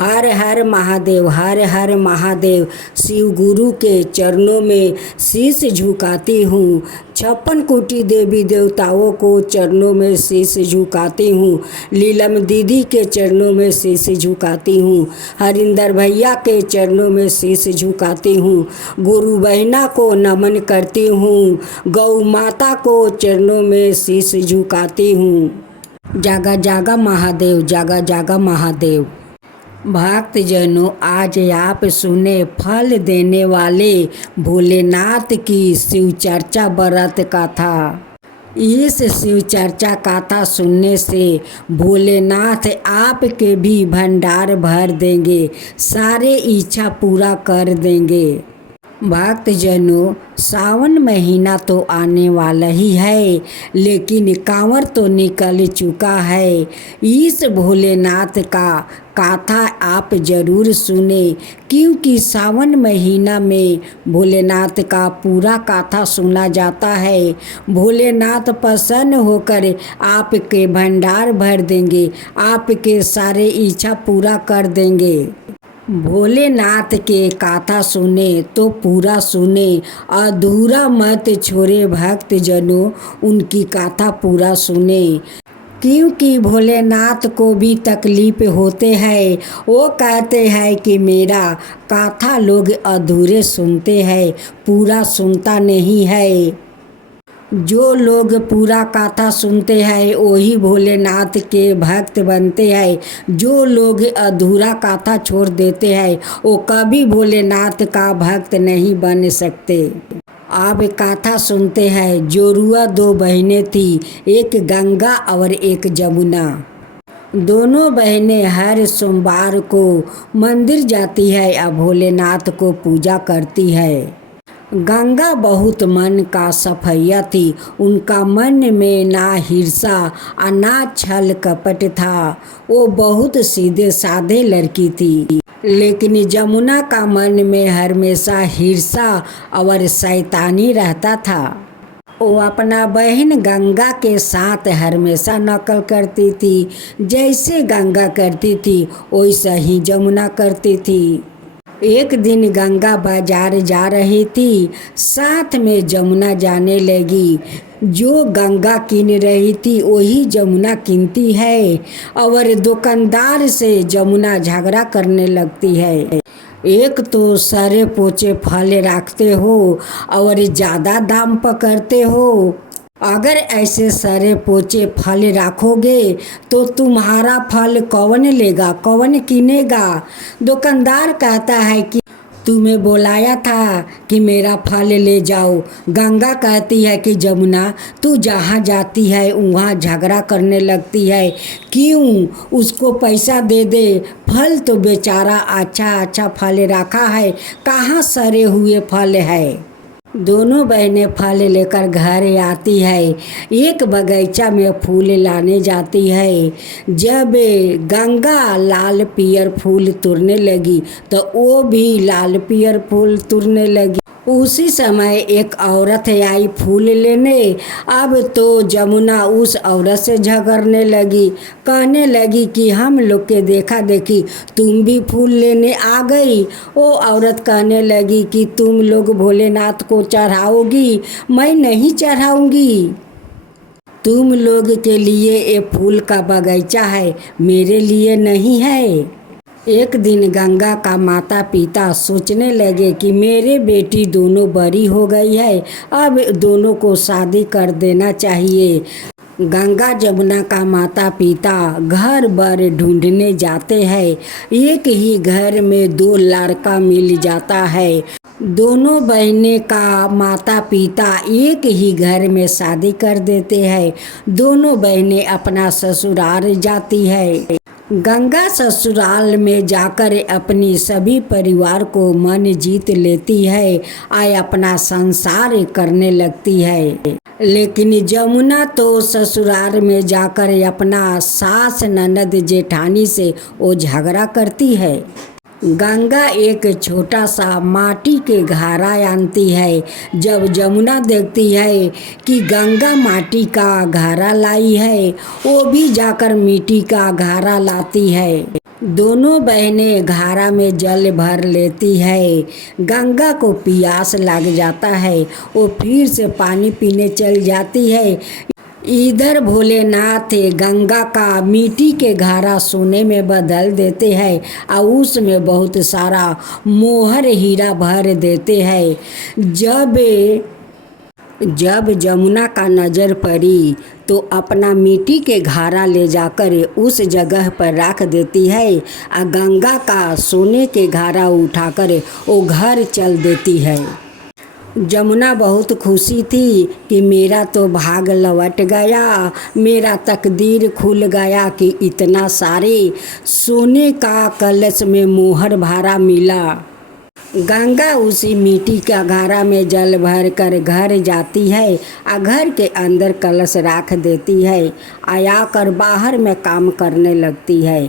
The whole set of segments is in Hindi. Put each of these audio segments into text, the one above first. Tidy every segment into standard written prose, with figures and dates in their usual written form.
हर हर महादेव, हर हर महादेव। शिव गुरु के चरणों में शीश झुकाती हूँ। 56 कोटि देवी देवताओं को चरणों में शीश झुकाती हूँ। लीलम दीदी के चरणों में शीश झुकाती हूँ। हरिंदर भैया के चरणों में शीश झुकाती हूँ। गुरु बहिना को नमन करती हूँ। गौ माता को चरणों में शीश झुकाती हूँ। जागा जागा महादेव, जागा जागा महादेव। भक्तजनों, आज आप सुने फल देने वाले भोलेनाथ की शिव चर्चा व्रत कथा। इस शिव चर्चा कथा सुनने से भोलेनाथ आपके भी भंडार भर देंगे, सारे इच्छा पूरा कर देंगे। भक्तजनों, सावन महीना तो आने वाला ही है, लेकिन कांवर तो निकल चुका है। इस भोलेनाथ का कथा आप जरूर सुने, क्योंकि सावन महीना में भोलेनाथ का पूरा कथा सुना जाता है। भोलेनाथ प्रसन्न होकर आपके भंडार भर देंगे, आपके सारे इच्छा पूरा कर देंगे। भोलेनाथ के कथा सुने तो पूरा सुने, अधूरा मत छोड़े भक्तजनों, उनकी कथा पूरा सुने, क्योंकि भोलेनाथ को भी तकलीफ होते हैं। वो कहते हैं कि मेरा कथा लोग अधूरे सुनते हैं, पूरा सुनता नहीं है। जो लोग पूरा कथा सुनते हैं वही भोलेनाथ के भक्त बनते हैं। जो लोग अधूरा कथा छोड़ देते हैं वो कभी भोलेनाथ का भक्त नहीं बन सकते। अब कथा सुनते हैं। जोरुआ 2 बहनें थी, एक गंगा और एक जमुना। दोनों बहनें हर सोमवार को मंदिर जाती है और भोलेनाथ को पूजा करती है। गंगा बहुत मन का सफैया थी। उनका मन में ना हिरसा और ना छल कपट था। वो बहुत सीधे साधे लड़की थी। लेकिन जमुना का मन में हमेशा हिरसा और शैतानी रहता था। वो अपना बहन गंगा के साथ हमेशा नकल करती थी। जैसे गंगा करती थी वैसा ही जमुना करती थी। एक दिन गंगा बाजार जा रही थी, साथ में जमुना जाने लगी। जो गंगा कीन रही थी वही जमुना कीनती है और दुकानदार से जमुना झगड़ा करने लगती है। एक तो सारे पोचे फल रखते हो और ज़्यादा दाम पकड़ते हो। अगर ऐसे सारे पोचे फल रखोगे तो तुम्हारा फल कौन लेगा, कौन किनेगा। दुकानदार कहता है कि तुम्हें बुलाया था कि मेरा फल ले जाओ। गंगा कहती है कि जमुना, तू जहाँ जाती है वहाँ झगड़ा करने लगती है, क्यों उसको पैसा दे दे। फल तो बेचारा अच्छा अच्छा फल रखा है, कहाँ सड़े हुए फल है। दोनों बहनें फल लेकर घर आती है। एक बगीचा में फूल लाने जाती है। जब गंगा लाल पियर फूल तोड़ने लगी तो वो भी लाल पियर फूल तोड़ने लगी। उसी समय एक औरत आई फूल लेने। अब तो जमुना उस औरत से झगड़ने लगी, कहने लगी कि हम लोग के देखा देखी तुम भी फूल लेने आ गई। वो औरत कहने लगी कि तुम लोग भोलेनाथ को चढ़ाओगी, मैं नहीं चढ़ाऊंगी। तुम लोग के लिए ये फूल का बगीचा है, मेरे लिए नहीं है। एक दिन गंगा का माता पिता सोचने लगे कि मेरे बेटी दोनों बड़ी हो गई है, अब दोनों को शादी कर देना चाहिए। गंगा जमुना का माता पिता घर भर ढूंढने जाते हैं। एक ही घर में 2 लड़का मिल जाता है। दोनों बहनें का माता पिता एक ही घर में शादी कर देते हैं। दोनों बहनें अपना ससुराल जाती है। गंगा ससुराल में जाकर अपनी सभी परिवार को मन जीत लेती है और अपना संसार करने लगती है। लेकिन जमुना तो ससुराल में जाकर अपना सास ननद जेठानी से वो झगड़ा करती है। गंगा एक छोटा सा माटी के घड़ा आनती है। जब जमुना देखती है कि गंगा माटी का घड़ा लाई है, वो भी जाकर मिट्टी का घड़ा लाती है। दोनों बहनें घारा में जल भर लेती है। गंगा को प्यास लग जाता है, वो फिर से पानी पीने चल जाती है। इधर भोलेनाथ गंगा का मिट्टी के घड़ा सोने में बदल देते हैं और उसमें बहुत सारा मोहर हीरा भर देते हैं। जब जमुना का नज़र पड़ी तो अपना मिट्टी के घड़ा ले जाकर उस जगह पर रख देती है और गंगा का सोने के घड़ा उठाकर वो घर चल देती है। जमुना बहुत खुशी थी कि मेरा तो भाग लौट गया, मेरा तकदीर खुल गया कि इतना सारे सोने का कलश में मोहर भरा मिला। गंगा उसी मिट्टी का घड़ा में जल भर कर घर जाती है और घर के अंदर कलश रख देती है। आया कर बाहर में काम करने लगती है।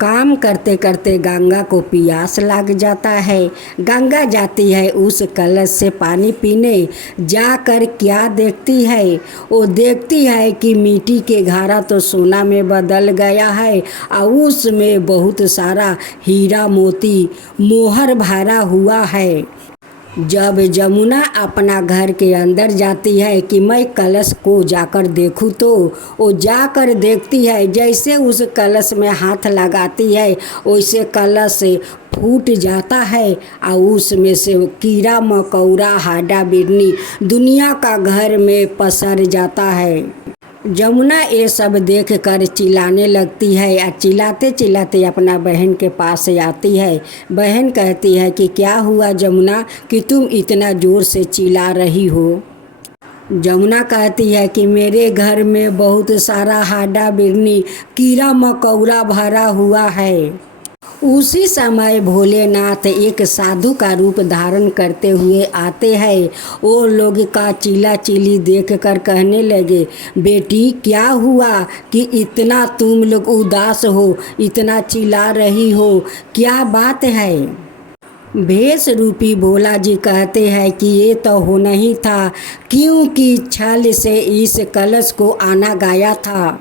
काम करते करते गंगा को प्यास लग जाता है। गंगा जाती है उस कलश से पानी पीने। जाकर क्या देखती है? वो देखती है कि मिट्टी के घड़ा तो सोना में बदल गया है और उसमें बहुत सारा हीरा मोती मोहर भरा हुआ है। जब जमुना अपना घर के अंदर जाती है कि मैं कलश को जाकर देखूं तो वो जाकर देखती है, जैसे उस कलश में हाथ लगाती है वैसे कलश फूट जाता है और उसमें से कीड़ा मकोड़ा हाडा बिरनी दुनिया का घर में पसर जाता है। जमुना ये सब देख कर चिल्लाने लगती है और चिल्लाते चिल्लाते अपना बहन के पास आती है। बहन कहती है कि क्या हुआ जमुना कि तुम इतना ज़ोर से चिल्ला रही हो? जमुना कहती है कि मेरे घर में बहुत सारा हाडा बिरनी कीड़ा मकोड़ा भरा हुआ है। उसी समय भोलेनाथ एक साधु का रूप धारण करते हुए आते हैं। वो लोग का चिल्ला चिल्ली देख कर कहने लगे, बेटी क्या हुआ कि इतना तुम लोग उदास हो, इतना चिल्ला रही हो, क्या बात है? भेष रूपी भोला जी कहते हैं कि ये तो होना ही था, क्योंकि छल से इस कलश को आना गया था।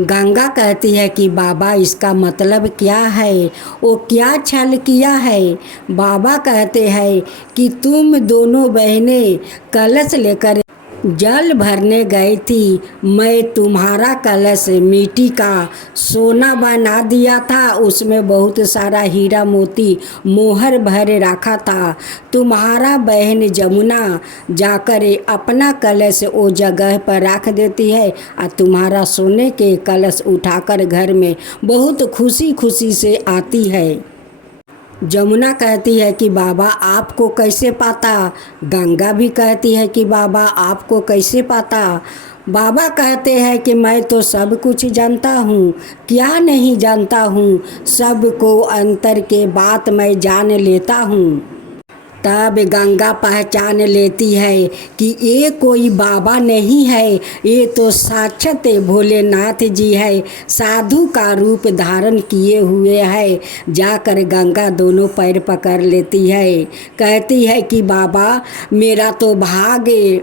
गंगा कहती है कि बाबा इसका मतलब क्या है? वो क्या छल किया है? बाबा कहते हैं कि तुम दोनों बहनें कलश लेकर जल भरने गई थी। मैं तुम्हारा कलश मिट्टी का सोना बना दिया था, उसमें बहुत सारा हीरा मोती मोहर भरे रखा था। तुम्हारा बहन जमुना जाकर अपना कलश वो जगह पर रख देती है और तुम्हारा सोने के कलश उठाकर घर में बहुत खुशी खुशी से आती है। जमुना कहती है कि बाबा आपको कैसे पता? गंगा भी कहती है कि बाबा आपको कैसे पता? बाबा कहते हैं कि मैं तो सब कुछ जानता हूँ, क्या नहीं जानता हूँ, सबको अंतर के बात मैं जान लेता हूँ। तब गंगा पहचान लेती है कि ये कोई बाबा नहीं है, ये तो साक्षात भोलेनाथ जी है, साधु का रूप धारण किए हुए है। जाकर गंगा दोनों पैर पकड़ लेती है, कहती है कि बाबा मेरा तो भाग्य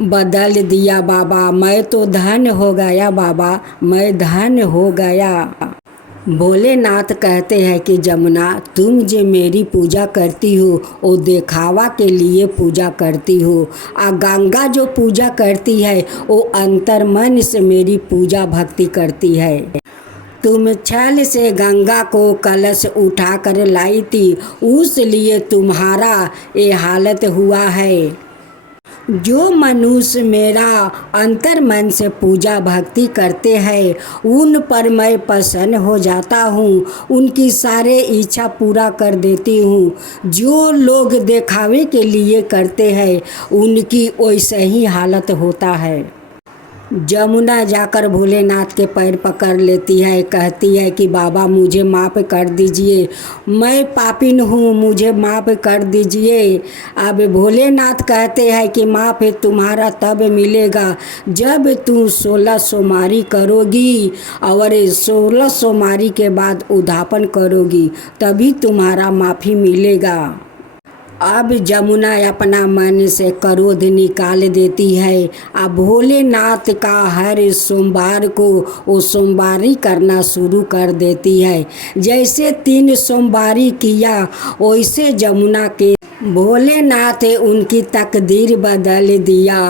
बदल दिया बाबा, मैं तो धन हो गया बाबा, मैं धन हो गया। भोलेनाथ कहते हैं कि जमुना तुम जो मेरी पूजा करती हो वो दिखावा के लिए पूजा करती हो, और गंगा जो पूजा करती है वो अंतर मन से मेरी पूजा भक्ति करती है। तुम छल से गंगा को कलश उठा कर लाई थी, उस लिए तुम्हारा ये हालत हुआ है। जो मनुष्य मेरा अंतर मन से पूजा भक्ति करते हैं उन पर मैं प्रसन्न हो जाता हूँ, उनकी सारे इच्छा पूरा कर देती हूँ। जो लोग दिखावे के लिए करते हैं उनकी वैसे ही हालत होता है। जमुना जाकर भोलेनाथ के पैर पकड़ लेती है, कहती है कि बाबा मुझे माफ़ कर दीजिए, मैं पापिन हूँ, मुझे माफ़ कर दीजिए। अब भोलेनाथ कहते हैं कि माफ़ तुम्हारा तब मिलेगा जब तुम 16 सोमवारी करोगी और 16 सोमवारी के बाद उद्यापन करोगी, तभी तुम्हारा माफ़ी मिलेगा। अब जमुना अपना मन से क्रोध निकाल देती है। अब भोलेनाथ का हर सोमवार को वो सोमवारी करना शुरू कर देती है। जैसे 3 सोमवारी किया वैसे जमुना के भोलेनाथ उनकी तकदीर बदल दिया।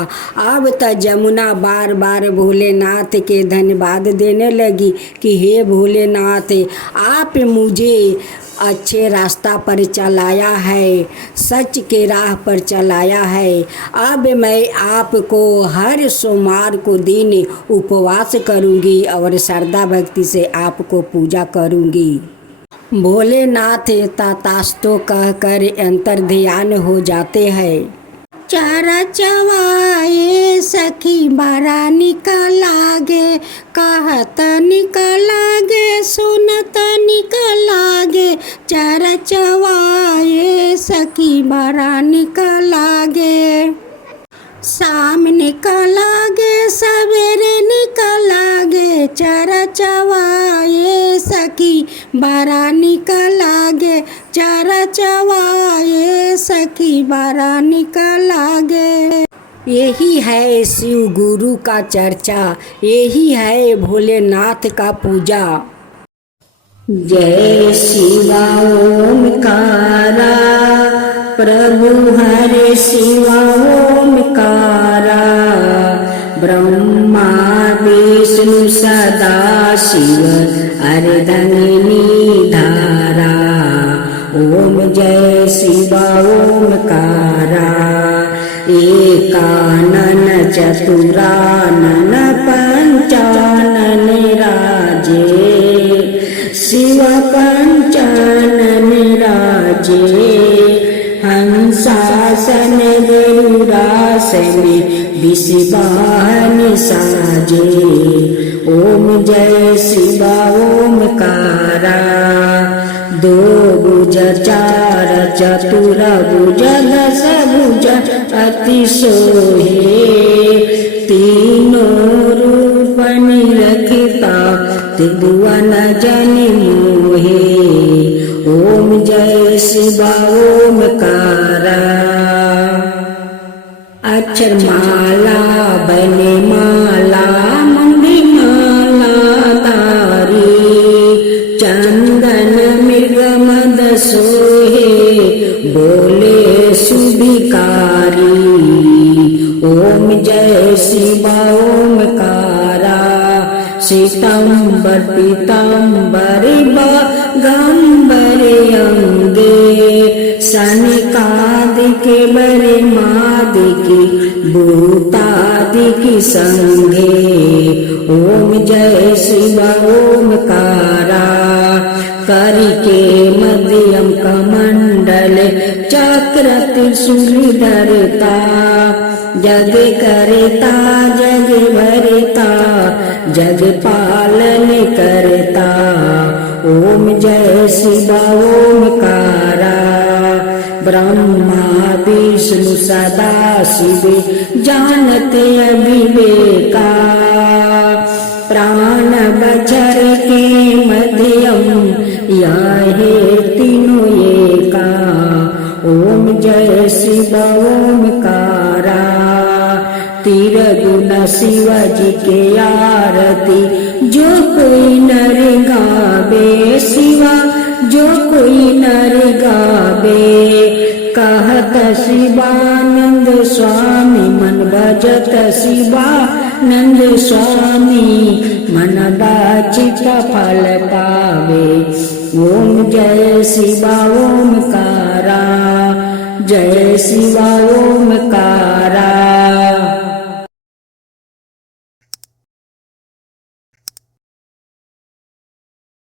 अब तो जमुना बार बार भोलेनाथ के धन्यवाद देने लगी कि हे भोलेनाथ, आप मुझे अच्छे रास्ता पर चलाया है, सच के राह पर चलाया है। अब मैं आपको हर सोमवार को दिन उपवास करूंगी और श्रद्धा भक्ति से आपको पूजा करूंगी। भोलेनाथ तथास्तु कहकर अंतर ध्यान हो जाते हैं। चारा चवाए सखी बारा निकलागे, कहत निकलागे सुनत निकलागे। चारा चवाए सखी बारा निकलागे, शाम निकलागे सवेरे निकलागे। चारा चवाए सखी बारा निकलागे, चारा चवाए सखी बारा निकलागे। यही है शिव गुरु का चर्चा, यही है भोलेनाथ का पूजा। जय शिवा ओमकारा, प्रभु हरे शिवा ओमकारा। ब्रह्मा विष्णु सदा शिव अर्धंगिनी धारा। ओम जय शिवा ओमकारा, एकानन चतुरानन पंचानन राजे। शिव पंचानन राजे, हंसासन गरुड़ासन विषवाहन साजे। ओम जय शिवा ओमकारा, 2 भुज 4 चतुर भुज 10 भुज अति सोहे। तीनों रूप निरखता त्रिभुवन जन मोहे। ओम जय शिवा ओमकारा, अक्षर माला बने माला मंगल माला तारी। चंदन मृग मद सोहे बोले सुभिकारी। ओम जय शिवा ओमकारा, श्वेतांबर पीतांबर गंबर अंगे। सनकादिक बरे मादिकी भूतादिकी संगे। ओम जय शिवा ओमकारा, करके मध्यम कमंडल चक्र त्रिशूल धरता। जग करता जग भरता, जग पालन करता। ओम जय शिवा ओमकारा, ब्रह्मा विष्णु सदा शिव जानते अविवेका। प्राण बचर के मध्यम याहे तीनों एका। ओम जय शिवा ओमकारा, तिरगुण शिवजी के आरती जो कोई नर गावे। शिवा जो कोई नर गावे, कहत शिवानंद स्वामी मन भजत शिवानंद स्वामी। मन वांछित फल पावे। ओम जय शिवा ओमकारा, जय शिवा ओमकारा।